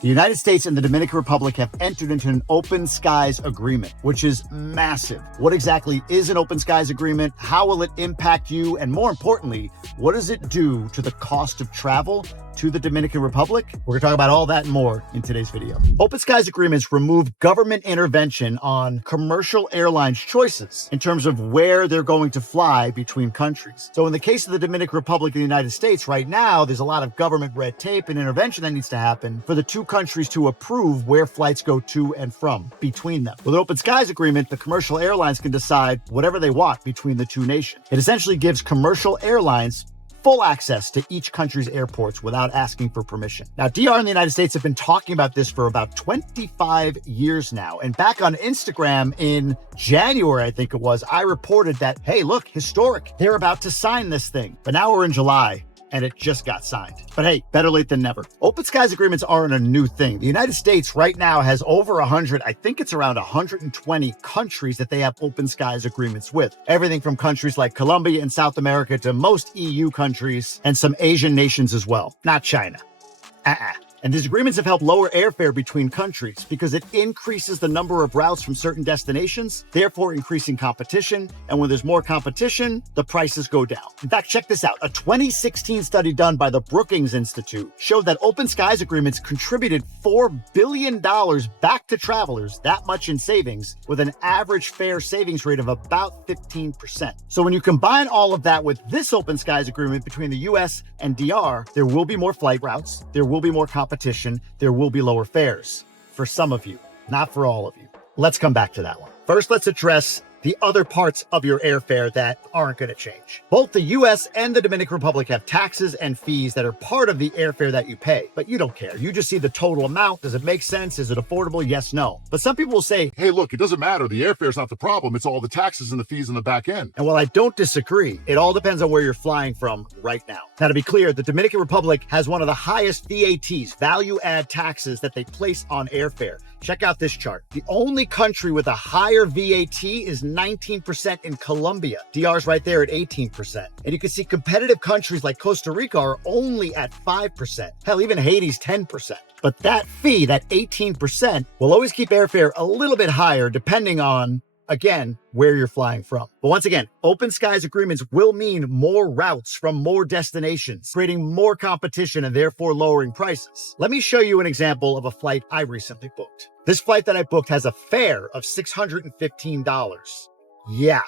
The United States and the Dominican Republic have entered into an open skies agreement, which is massive. What exactly is an open skies agreement? How will it impact you? And more importantly, what does it do to the cost of travel to the Dominican Republic? We're going to talk about all that and more in today's video. Open skies agreements remove government intervention on commercial airlines' choices in terms of where they're going to fly between countries. So in the case of the Dominican Republic and the United States, right now, there's a lot of government red tape and intervention that needs to happen for the two countries to approve where flights go to and from between them. With an open skies agreement, the commercial airlines can decide whatever they want between the two nations. It essentially gives commercial airlines full access to each country's airports without asking for permission. Now, DR and the United States have been talking about this for about 25 years now. And back on Instagram in January, I think it was, I reported that, hey, look, historic, they're about to sign this thing. But now we're in July, and it just got signed. But hey, better late than never. Open skies agreements aren't a new thing. The United States right now has over 100, I think it's around 120 countries that they have open skies agreements with. Everything from countries like Colombia and South America to most EU countries and some Asian nations as well. Not China. And these agreements have helped lower airfare between countries because it increases the number of routes from certain destinations, therefore increasing competition. And when there's more competition, the prices go down. In fact, check this out. A 2016 study done by the Brookings Institute showed that open skies agreements contributed $4 billion back to travelers, that much in savings, with an average fare savings rate of about 15%. So when you combine all of that with this open skies agreement between the US and DR, there will be more flight routes, there will be more competition, there will be lower fares for some of you, not for all of you. Let's come back to that one. First, let's address the other parts of your airfare that aren't going to change. Both the US and the Dominican Republic have taxes and fees that are part of the airfare that you pay, but you don't care. You just see the total amount. Does it make sense? Is it affordable? Yes, no. But some people will say, hey, look, it doesn't matter. The airfare is not the problem. It's all the taxes and the fees on the back end. And while I don't disagree, it all depends on where you're flying from right now. Now, to be clear, the Dominican Republic has one of the highest VATs, value add taxes, that they place on airfare. Check out this chart. The only country with a higher VAT is 19% in Colombia. DR's right there at 18%. And you can see competitive countries like Costa Rica are only at 5%. Hell, even Haiti's 10%. But that fee, that 18%, will always keep airfare a little bit higher depending on, again, where you're flying from. But once again, open skies agreements will mean more routes from more destinations, creating more competition and therefore lowering prices. Let me show you an example of a flight I recently booked. This flight that I booked has a fare of $615. Yeah.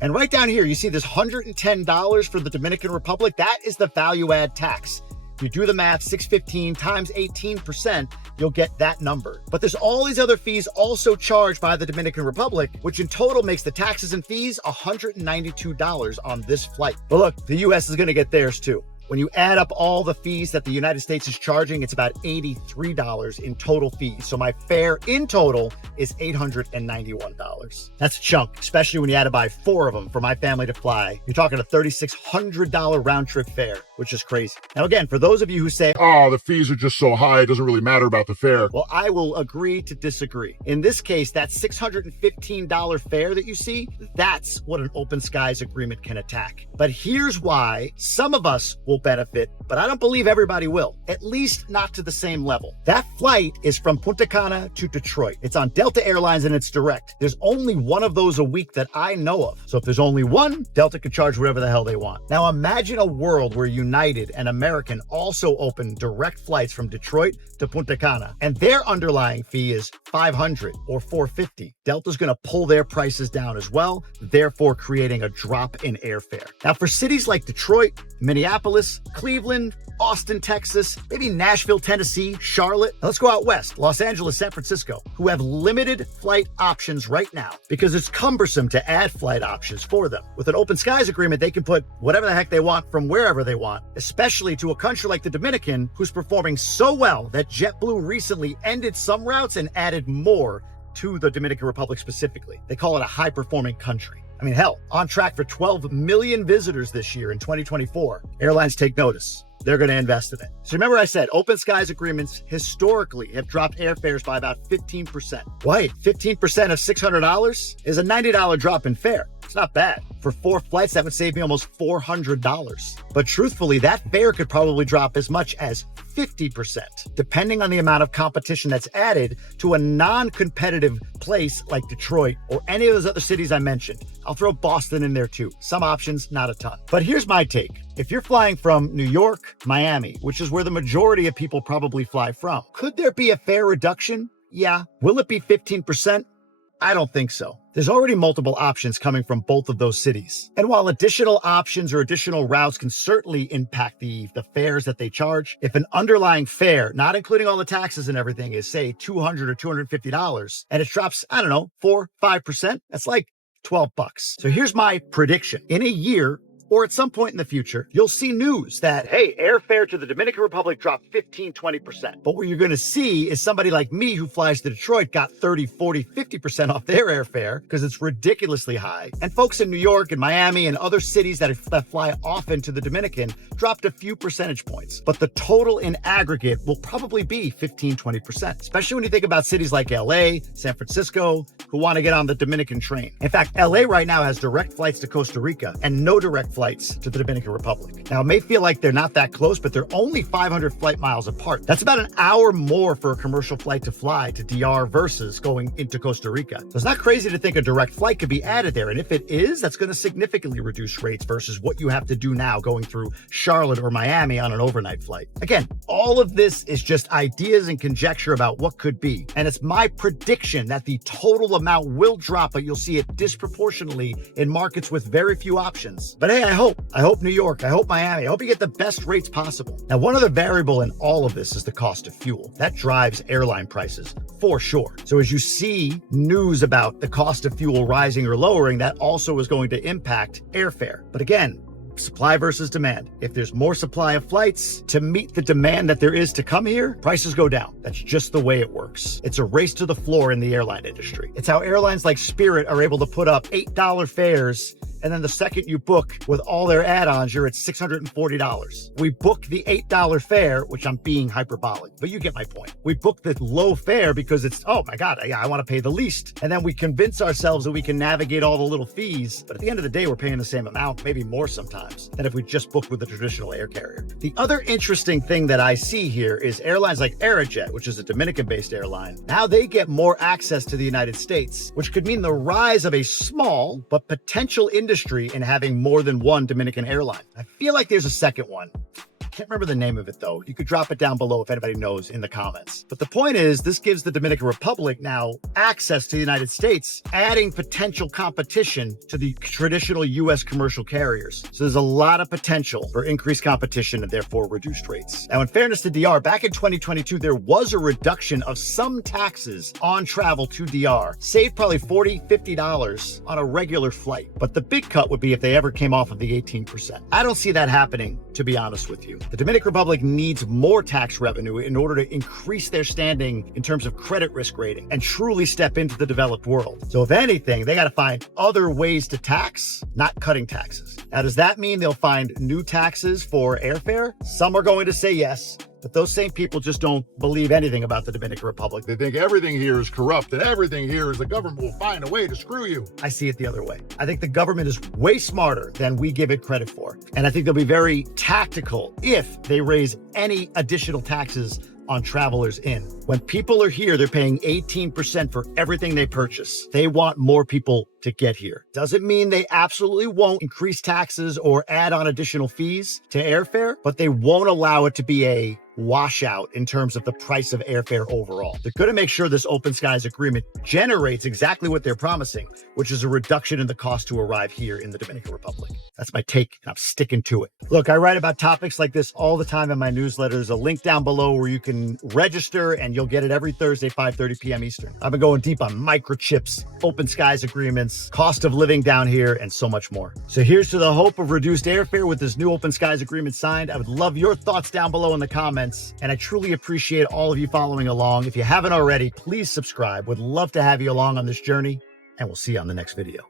And right down here, you see this $110 for the Dominican Republic. That is the value add tax. If you do the math, 615 times 18%, you'll get that number. But there's all these other fees also charged by the Dominican Republic, which in total makes the taxes and fees $192 on this flight. But look, the US is going to get theirs too. When you add up all the fees that the United States is charging, it's about $83 in total fees. So my fare in total is $891. That's a chunk, especially when you had to buy 4 of them for my family to fly. You're talking a $3,600 round trip fare, which is crazy. Now, again, for those of you who say, oh, the fees are just so high, it doesn't really matter about the fare. Well, I will agree to disagree. In this case, that $615 fare that you see, that's what an open skies agreement can attack. But here's why some of us will benefit, but I don't believe everybody will, at least not to the same level. That flight is from Punta Cana to Detroit. It's on Delta Airlines and it's direct. There's only one of those a week that I know of. So if there's only one, Delta can charge whatever the hell they want. Now imagine a world where United and American also open direct flights from Detroit to Punta Cana, and their underlying fee is $500 or $450. Delta's going to pull their prices down as well, therefore creating a drop in airfare. Now for cities like Detroit, Minneapolis, Cleveland, Austin, Texas, maybe Nashville, Tennessee, Charlotte. Now let's go out west, Los Angeles, San Francisco, who have limited flight options right now because it's cumbersome to add flight options for them. With an open skies agreement, they can put whatever the heck they want from wherever they want, especially to a country like the Dominican, who's performing so well that JetBlue recently ended some routes and added more to the Dominican Republic specifically. They call it a high-performing country. I mean, hell, on track for 12 million visitors this year in 2024. Airlines take notice. They're going to invest in it. So remember I said open skies agreements historically have dropped airfares by about 15%. Wait, 15% of $600 is a $90 drop in fare. It's not bad. For 4 flights, that would save me almost $400. But truthfully, that fare could probably drop as much as 50%, depending on the amount of competition that's added to a non-competitive place like Detroit or any of those other cities I mentioned. I'll throw Boston in there too. Some options, not a ton. But here's my take. If you're flying from New York, Miami, which is where the majority of people probably fly from, could there be a fare reduction? Yeah. Will it be 15%? I don't think so. There's already multiple options coming from both of those cities. And while additional options or additional routes can certainly impact the fares that they charge, if an underlying fare, not including all the taxes and everything, is say $200 or $250, and it drops, I don't know, 4-5%, that's like $12. So here's my prediction. In a year, or at some point in the future, you'll see news that, hey, airfare to the Dominican Republic dropped 15-20%. But what you're going to see is somebody like me who flies to Detroit got 30-40-50% off their airfare because it's ridiculously high. And folks in New York and Miami and other cities that fly often to the Dominican dropped a few percentage points. But the total in aggregate will probably be 15-20%, especially when you think about cities like LA, San Francisco, who want to get on the Dominican train. In fact, LA right now has direct flights to Costa Rica and no direct flights to the Dominican Republic. Now, it may feel like they're not that close, but they're only 500 flight miles apart. That's about an hour more for a commercial flight to fly to DR versus going into Costa Rica. So it's not crazy to think a direct flight could be added there. And if it is, that's going to significantly reduce rates versus what you have to do now going through Charlotte or Miami on an overnight flight. Again, all of this is just ideas and conjecture about what could be. And it's my prediction that the total amount will drop, but you'll see it disproportionately in markets with very few options. But hey, I hope New York, I hope Miami, I hope you get the best rates possible. Now, one other variable in all of this is the cost of fuel. That drives airline prices for sure. So as you see news about the cost of fuel rising or lowering, that also is going to impact airfare. But again, supply versus demand. If there's more supply of flights to meet the demand that there is to come here, prices go down. That's just the way it works. It's a race to the floor in the airline industry. It's how airlines like Spirit are able to put up $8 fares, and then the second you book with all their add-ons, you're at $640. We book the $8 fare, which I'm being hyperbolic, but you get my point. We book the low fare because it's, oh my God, I want to pay the least. And then we convince ourselves that we can navigate all the little fees. But at the end of the day, we're paying the same amount, maybe more sometimes, than if we just booked with a traditional air carrier. The other interesting thing that I see here is airlines like Aerojet, which is a Dominican-based airline. Now they get more access to the United States, which could mean the rise of a small but potential industry in having more than one Dominican airline. I feel like there's a second one. Can't remember the name of it though. You could drop it down below if anybody knows in the comments. But the point is, this gives the Dominican Republic now access to the United States, adding potential competition to the traditional US commercial carriers. So there's a lot of potential for increased competition and therefore reduced rates. Now, in fairness to DR, back in 2022, there was a reduction of some taxes on travel to DR, saved probably $40, $50 on a regular flight. But the big cut would be if they ever came off of the 18%. I don't see that happening, to be honest with you. The Dominican Republic needs more tax revenue in order to increase their standing in terms of credit risk rating and truly step into the developed world. So if anything, they got to find other ways to tax, not cutting taxes. Now, does that mean they'll find new taxes for airfare? Some are going to say yes, but those same people just don't believe anything about the Dominican Republic. They think everything here is corrupt and everything here is the government will find a way to screw you. I see it the other way. I think the government is way smarter than we give it credit for. And I think they'll be very tactical if they raise any additional taxes on travelers in. When people are here, they're paying 18% for everything they purchase. They want more people to get here. Doesn't mean they absolutely won't increase taxes or add on additional fees to airfare, but they won't allow it to be a washout in terms of the price of airfare overall. They're going to make sure this open skies agreement generates exactly what they're promising, which is a reduction in the cost to arrive here in the Dominican Republic. That's my take, and I'm sticking to it. Look, I write about topics like this all the time in my newsletter. There's a link down below where you can register, and you'll get it every Thursday, 5:30 p.m. Eastern. I've been going deep on microchips, open skies agreements, cost of living down here, and so much more. So here's to the hope of reduced airfare with this new open skies agreement signed. I would love your thoughts down below in the comments. And I truly appreciate all of you following along. If you haven't already, please subscribe. Would love to have you along on this journey, and we'll see you on the next video.